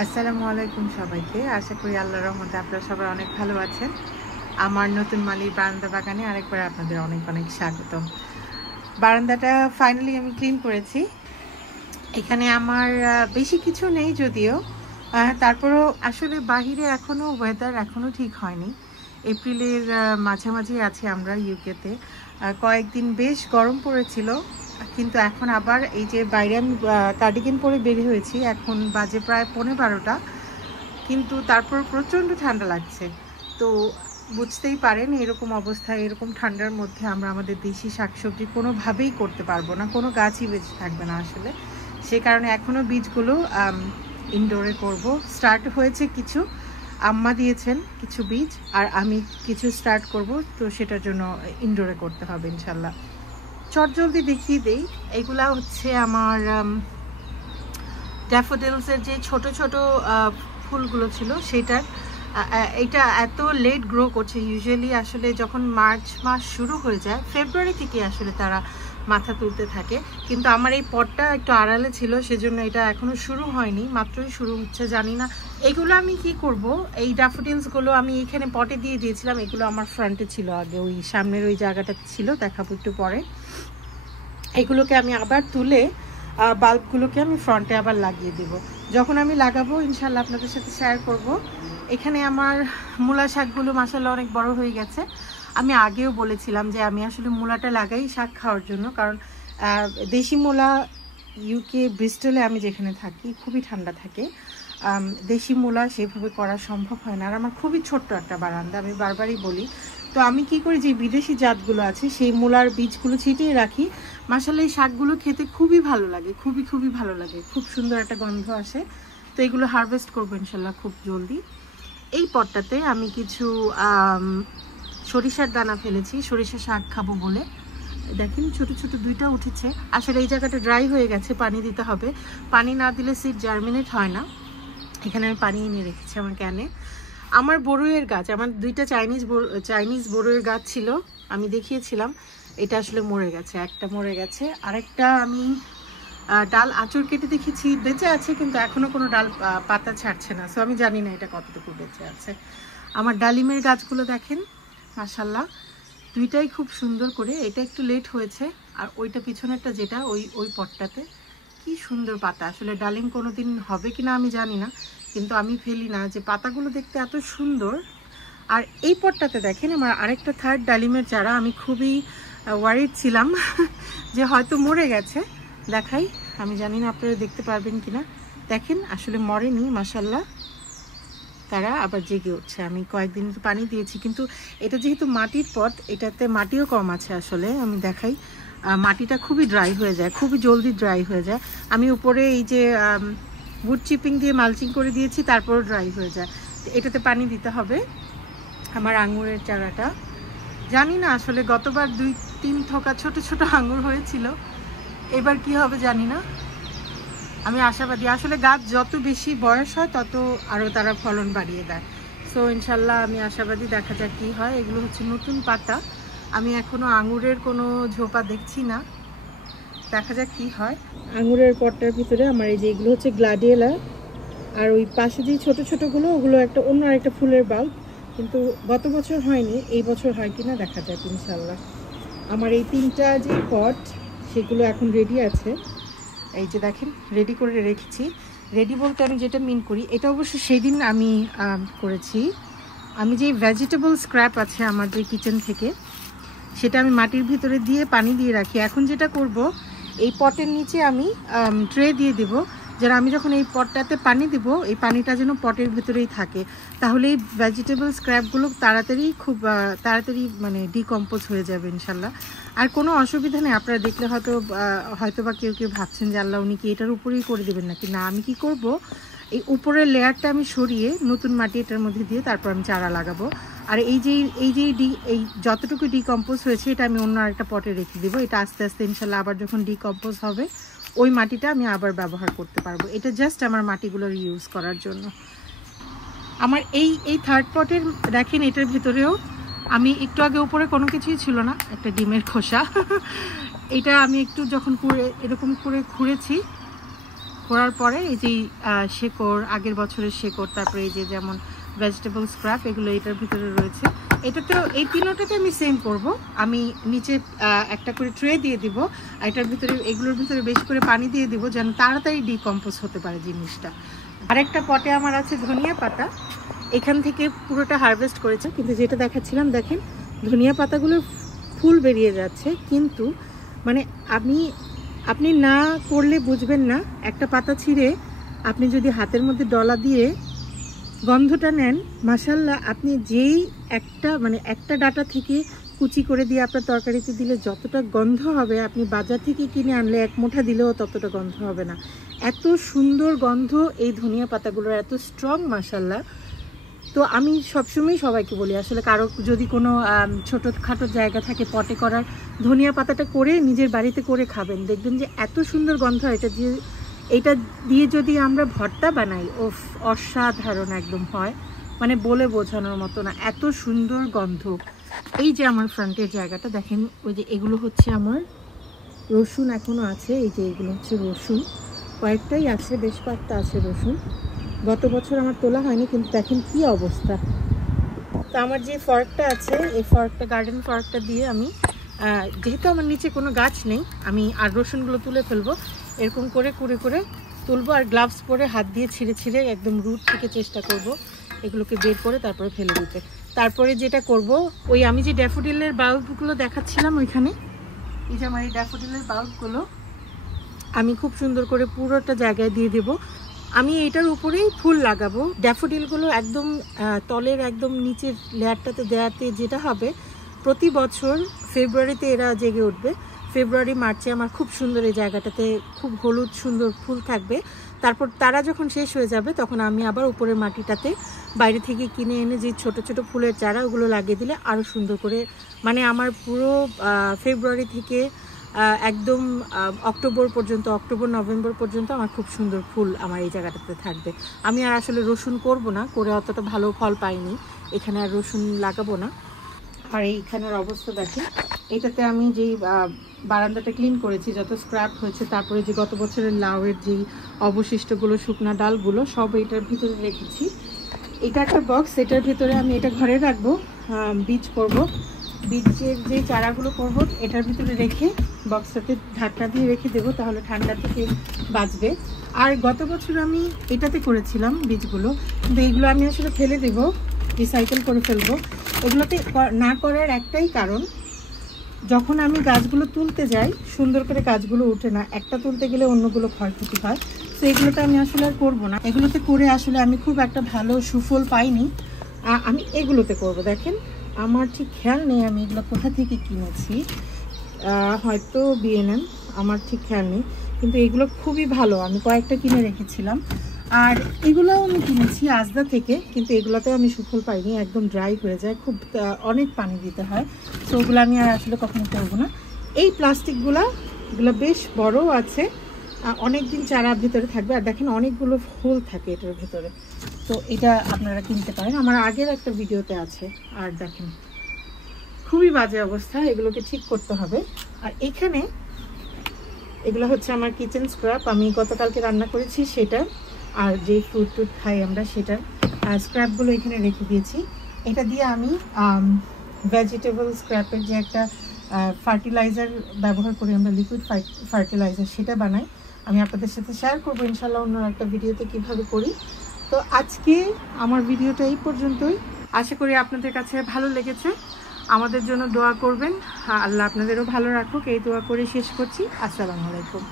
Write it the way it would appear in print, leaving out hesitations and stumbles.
আসসালামু আলাইকুম সবাইকে। আশা করি আল্লাহর রহমতে আপনারা সবাই অনেক ভালো আছেন। আমার নতুন মালির বারান্দা বাগানে আরেকবার আপনাদের অনেক অনেক স্বাগতম। বারান্দাটা ফাইনালি আমি ক্লিন করেছি। এখানে আমার বেশি কিছু নেই যদিও, তারপরও আসলে বাহিরে এখনও ওয়েদার এখনও ঠিক হয়নি। এপ্রিলের মাঝামাঝি আছি আমরা ইউকেতে। কয়েকদিন বেশ গরম পড়েছিল, কিন্তু এখন আবার এই যে বাইরে আমি কার্ডিগান পরে বের হয়েছি, এখন বাজে প্রায় 11:30, কিন্তু তারপর প্রচণ্ড ঠান্ডা লাগছে। তো বুঝতেই পারেন এরকম অবস্থায় এরকম ঠান্ডার মধ্যে আমরা আমাদের দেশি শাকসবজি কোনোভাবেই করতে পারবো না, কোনো গাছই বেঁচে থাকবে না আসলে। সে কারণে এখনও বীজগুলো ইনডোরে করব। স্টার্ট হয়েছে কিছু, আম্মা দিয়েছেন কিছু বীজ, আর আমি কিছু স্টার্ট করব, তো সেটার জন্য ইনডোরে করতে হবে ইনশাল্লাহ। চটজলদি দেখিয়ে দেই, এগুলা হচ্ছে আমার ড্যাফোডিলসের যে ছোট ছোট ফুলগুলো ছিল সেটার। এটা এত লেট গ্রো করছে, ইউজুয়ালি আসলে যখন মার্চ মাস শুরু হয়ে যায় ফেব্রুয়ারি থেকে আসলে তারা মাথা তুলতে থাকে, কিন্তু আমার এই পটটা একটু আড়ালে ছিল সেজন্য এটা এখনো শুরু হয়নি, মাত্রই শুরু হচ্ছে। জানি না এগুলো আমি কি করব। এই ড্যাফোডিলসগুলো আমি এখানে পটে দিয়ে দিয়েছিলাম, এগুলো আমার ফ্রন্টে ছিল আগে, ওই সামনের ওই জায়গাটা ছিল, দেখাবো একটু পরে। এগুলোকে আমি আবার তুলে বাল্বগুলোকে আমি ফ্রন্টে আবার লাগিয়ে দেব। যখন আমি লাগাবো ইনশাল্লাহ আপনাদের সাথে শেয়ার করব। এখানে আমার মূলা শাকগুলো মাশাআল্লাহ অনেক বড় হয়ে গেছে। আমি আগেও বলেছিলাম যে আমি আসলে মূলাটা লাগাই শাক খাওয়ার জন্য, কারণ দেশি মূলা ইউকে ব্রিস্টলে আমি যেখানে থাকি খুবই ঠান্ডা থাকে, দেশি মূলা সেভাবে করা সম্ভব হয় না। আর আমার খুবই ছোট্ট একটা বারান্দা, আমি বারবারই বলি। তো আমি কি করি, যে বিদেশি জাতগুলো আছে সেই মূলার বীজগুলো ছিটিয়ে রাখি। মাশাআল্লাহ এই শাকগুলো খেতে খুবই ভালো লাগে, খুবই খুবই ভালো লাগে, খুব সুন্দর একটা গন্ধ আসে। তো এগুলো হারভেস্ট করবো ইনশাল্লাহ খুব জলদি। এই পটটাতে আমি কিছু সরিষার দানা ফেলেছি, সরিষা শাক খাবো বলে। দেখেন ছোট ছোট দুইটা উঠেছে। আসলে এই জায়গাটা ড্রাই হয়ে গেছে, পানি দিতে হবে। পানি না দিলে সিড জার্মিনেট হয় না। এখানে আমি পানি এনে রেখেছি আমার ক্যানে। আমার বড়ইয়ের গাছ, আমার দুইটা চাইনিজ বড়ইয়ের গাছ ছিল, আমি দেখিয়েছিলাম। এটা আসলে মরে গেছে, একটা মরে গেছে, আরেকটা আমি ডাল আঁচড় কেটে দেখেছি বেঁচে আছে, কিন্তু এখনো কোনো ডাল পাতা ছাড়ছে না। সো আমি জানি না এটা কতটুকু বেঁচে আছে। আমার ডালিমের গাছগুলো দেখেন মাশাআল্লাহ দুইটাই খুব সুন্দর করে। এটা একটু লেট হয়েছে, আর ওইটা পিছনেরটা যেটা ওই পটটাতে কি সুন্দর পাতা। আসলে ডালিম কোনোদিন হবে কিনা আমি জানি না, কিন্তু আমি ফেলি না, যে পাতাগুলো দেখতে এত সুন্দর। আর এই পটটাতে দেখেন আমার আরেকটা থার্ড ডালিমের চারা, আমি খুবই ওয়ারিড ছিলাম যে হয়তো মরে গেছে। দেখাই, আমি জানি না আপনারা দেখতে পারবেন কিনা। দেখেন আসলে মরেনি, মাশাআল্লাহ তারা আবার জেগে উঠছে। আমি কয়েকদিন পানি দিয়েছি, কিন্তু এটা যেহেতু মাটির পট, এটাতে মাটিও কম আছে। আসলে আমি দেখাই, মাটিটা খুবই ড্রাই হয়ে যায়, খুবই জলদি ড্রাই হয়ে যায়। আমি উপরে এই যে উড চিপিং দিয়ে মালচিং করে দিয়েছি, তারপরও ড্রাই হয়ে যায়। এটাতে পানি দিতে হবে। আমার আঙুরের চারাটা জানি না, আসলে গতবার 2-3 থোকা ছোট ছোট আঙুর হয়েছিল, এবার কি হবে জানি না। আমি আশাবাদী, আসলে গাছ যত বেশি বয়স হয় তত আরও তারা ফলন বাড়িয়ে দেয়। সো ইনশাল্লাহ আমি আশাবাদী, দেখা যাক কী হয়। এগুলো হচ্ছে নতুন পাতা, আমি এখনও আঙুরের কোনো ঝোপা দেখছি না, দেখা যাক কী হয়। আঙুরের পটটার ভিতরে আমার এই যে এগুলো হচ্ছে গ্লাডিয়েলা, আর ওই পাশে যে ছোটো ছোটোগুলো ওগুলো একটা অন্য আরেকটা ফুলের বাল্ব, কিন্তু গত বছর হয়নি, এই বছর হয় কিনা দেখা যাক ইনশাল্লাহ। আমার এই 3টা যে পট সেগুলো এখন রেডি আছে, এই যে দেখেন রেডি করে রেখেছি। রেডি বলতে আমি যেটা মিন করি, এটা অবশ্য সেই দিন আমি করেছি। আমি যে ভেজিটেবল স্ক্র্যাপ আছে আমার যে কিচেন থেকে, সেটা আমি মাটির ভিতরে দিয়ে পানি দিয়ে রাখি। এখন যেটা করব, এই পটের নিচে আমি ট্রে দিয়ে দেব, যেন আমি যখন এই পটটাতে পানি দেব, এই পানিটা যেন পটের ভিতরেই থাকে। তাহলে এই ভেজিটেবল স্ক্র্যাপগুলো খুব তাড়াতাড়ি মানে ডিকম্পোজ হয়ে যাবে ইনশাল্লাহ। আর কোনো অসুবিধা নেই। আপনারা দেখলে হয়তো বা কেউ ভাবছেন যে আল্লাহ উনি কি এটার উপরেই করে দেবেন নাকি। না, আমি কি করব, এই উপরের লেয়ারটা আমি সরিয়ে নতুন মাটি এটার মধ্যে দিয়ে তারপর আমি চারা লাগাবো। আর এই যতটুকু ডিকম্পোজ হয়েছে এটা আমি অন্য আরেকটা পটে রেখে দেবো। এটা আস্তে আস্তে ইনশাল্লাহ আবার যখন ডিকম্পোজ হবে ওই মাটিটা আমি আবার ব্যবহার করতে পারবো। এটা জাস্ট আমার মাটিগুলোর ইউজ করার জন্য। আমার এই থার্ড পটের দেখেন, এটার ভিতরেও আমি একটু আগে উপরে কোনো কিছুই ছিল না, একটা ডিমের খোসা। এটা আমি একটু যখন এরকম করে খুঁড়েছি, করার পরে এই যে শেকড়, আগের বছরের শেকড়, তারপরে এই যে যেমন ভেজিটেবল স্ক্র্যাপ, এগুলো এটার ভিতরে রয়েছে। এটাতেও এই তিনটাতে আমি সেম করব। আমি নিচে একটা করে ট্রে দিয়ে দিব, আর এটার ভিতরে এগুলোর ভিতরে বেশি করে পানি দিয়ে দিব যেন তাড়াতাড়ি ডিকম্পোজ হতে পারে জিনিসটা। আরেকটা পটে আমার আছে ধনিয়া পাতা, এখান থেকে পুরোটা হারভেস্ট করেছে, কিন্তু যেটা দেখাচ্ছিলাম দেখেন ধনিয়া পাতাগুলো ফুল বেরিয়ে যাচ্ছে, কিন্তু মানে আপনি না করলে বুঝবেন না। একটা পাতা ছিঁড়ে আপনি যদি হাতের মধ্যে ডলা দিয়ে গন্ধটা নেন, মাশাল্লাহ, আপনি যেই একটা ডাটা থেকে কুচি করে দিয়ে আপনার তরকারিতে দিলে যতটা গন্ধ হবে, আপনি বাজার থেকে কিনে আনলে এক মুঠা দিলেও ততটা গন্ধ হবে না। এত সুন্দর গন্ধ এই ধনিয়া পাতাগুলোর, এত স্ট্রং, মাশাল্লাহ। তো আমি সবসময় সবাইকে বলি, আসলে কারো যদি কোনো ছোটোখাটো জায়গা থাকে পটে করার, ধনিয়া পাতাটা করে নিজের বাড়িতে করে খাবেন, দেখবেন যে এত সুন্দর গন্ধ। এটা দিয়ে যদি আমরা ভর্তা বানাই, অসাধারণ একদম হয়, মানে বলে বোঝানোর মতো না, এত সুন্দর গন্ধ। এই যে আমার ফ্রন্টের জায়গাটা দেখেন, ওই যে এগুলো হচ্ছে আমার রসুন এখনও আছে, এই যে এগুলো হচ্ছে রসুন, কয়েকটাই আছে, বেশ কয়েকটা আছে রসুন। গত বছর আমার তোলা হয়নি, কিন্তু দেখেন কি অবস্থা। তো আমার যে ফর্কটা আছে, এই ফর্কটা, গার্ডেন ফর্কটা দিয়ে আমি, যেহেতু আমার নিচে কোনো গাছ নেই, আমি আর রসুনগুলো তুলে ফেলবো, এরকম করে কুড়ে করে তুলবো, আর গ্লাভস পরে হাত দিয়ে ছিঁড়ে ছিঁড়ে একদম রুট থেকে চেষ্টা করব এগুলোকে বের করে তারপরে ফেলে দিতে। তারপরে যেটা করব, ওই আমি যে ড্যাফোডিলের বাল্বগুলো দেখাচ্ছিলাম ওইখানে, এই যে আমার এই ড্যাফোডিলের বাল্বগুলো আমি খুব সুন্দর করে পুরোটা জায়গায় দিয়ে দেবো। আমি এটার উপরেই ফুল লাগাবো। ড্যাফোডিলগুলো একদম তলের একদম নিচের লেয়ারটাতে দেওয়াতে যেটা হবে, প্রতি বছর ফেব্রুয়ারিতে এরা জেগে উঠবে। ফেব্রুয়ারি মার্চে আমার খুব সুন্দর এই জায়গাটাতে খুব হলুদ সুন্দর ফুল থাকবে। তারপর তারা যখন শেষ হয়ে যাবে, তখন আমি আবার উপরের মাটিটাতে বাইরে থেকে কিনে এনে যে ছোট ছোট ফুলের চারা, ওগুলো লাগিয়ে দিলে আরও সুন্দর করে, মানে আমার পুরো ফেব্রুয়ারি থেকে একদম অক্টোবর পর্যন্ত, অক্টোবর নভেম্বর পর্যন্ত আমার খুব সুন্দর ফুল আমার এই জায়গাটাতে থাকবে। আমি আর আসলে রসুন করব না, করে অতটা ভালো ফল পাইনি, এখানে আর রসুন লাগাবো না। আর এইখানের অবস্থা দেখেন, এটাতে আমি যেই বারান্দাটা ক্লিন করেছি, যত স্ক্র্যাপ হয়েছে, তারপরে যে গত বছরের লাউয়ের যেই অবশিষ্টগুলো, শুকনা ডালগুলো, সব এটার ভিতরে রেখেছি। এটা একটা বক্স, এটার ভিতরে আমি এটা ঘরে রাখবো, বীজ করব, বীজের যে চারাগুলো করব এটার ভিতরে রেখে বক্সটাতে ঢাকনা দিয়ে রেখে দেবো, তাহলে ঠান্ডা থেকে বাঁচবে। আর গত বছর আমি এটাতে করেছিলাম বীজগুলো, কিন্তু এইগুলো আমি আসলে ফেলে দেবো, রিসাইকেল করে ফেলবো। এগুলোতে না করার একটাই কারণ, যখন আমি গাছগুলো তুলতে যাই, সুন্দর করে গাছগুলো উঠে না, একটা তুলতে গেলে অন্যগুলো ক্ষয়ক্ষতি হয়। তো এগুলোতে আমি আসলে আর করবো না, এগুলোতে করে আসলে আমি খুব একটা ভালো সুফল পাইনি। আমি এগুলোতে করব। দেখেন, আমার ঠিক খেয়াল নেই আমি এগুলো কোথা থেকে কিনেছি, হয়তো B&M, আমার ঠিক খেয়াল নেই, কিন্তু এগুলো খুবই ভালো, আমি কয়েকটা কিনে রেখেছিলাম। আর এগুলোও আমি কিনেছি আজদা থেকে, কিন্তু এগুলোতেও আমি সুফল পাইনি, একদম ড্রাই হয়ে যায়, খুব অনেক পানি দিতে হয়। তো ওগুলো আমি আর আসলে কখনো করবো না। এই প্লাস্টিকগুলো, এগুলো বেশ বড় আছে, অনেক দিন চারার ভিতরে থাকবে। আর দেখেন অনেকগুলো ফুল থাকে এটার ভিতরে, তো এটা আপনারা কিনতে পারেন, আমার আগের একটা ভিডিওতে আছে। আর দেখেন খুবই বাজে অবস্থা, এগুলোকে ঠিক করতে হবে। আর এখানে এগুলো হচ্ছে আমার কিচেন স্ক্র্যাপ, আমি গতকালকে রান্না করেছি সেটা, আর যে ফ্রুট টুট খাই আমরা সেটার স্ক্র্যাপগুলো এখানে রেখে দিয়েছি। এটা দিয়ে আমি ভেজিটেবল স্ক্র্যাপের যে একটা ফার্টিলাইজার ব্যবহার করি আমরা, লিকুইড ফার্টিলাইজার, সেটা বানাই। আমি আপনাদের সাথে শেয়ার করবো ইনশাল্লাহ অন্য একটা ভিডিওতে কিভাবে করি। তো আজকে আমার ভিডিওটা এই পর্যন্তই, আশা করি আপনাদের কাছে ভালো লেগেছে। আমাদের জন্য দোয়া করবেন, আল্লাহ আপনাদেরও ভালো রাখুক, এই দোয়া করে শেষ করছি। আসসালামু আলাইকুম।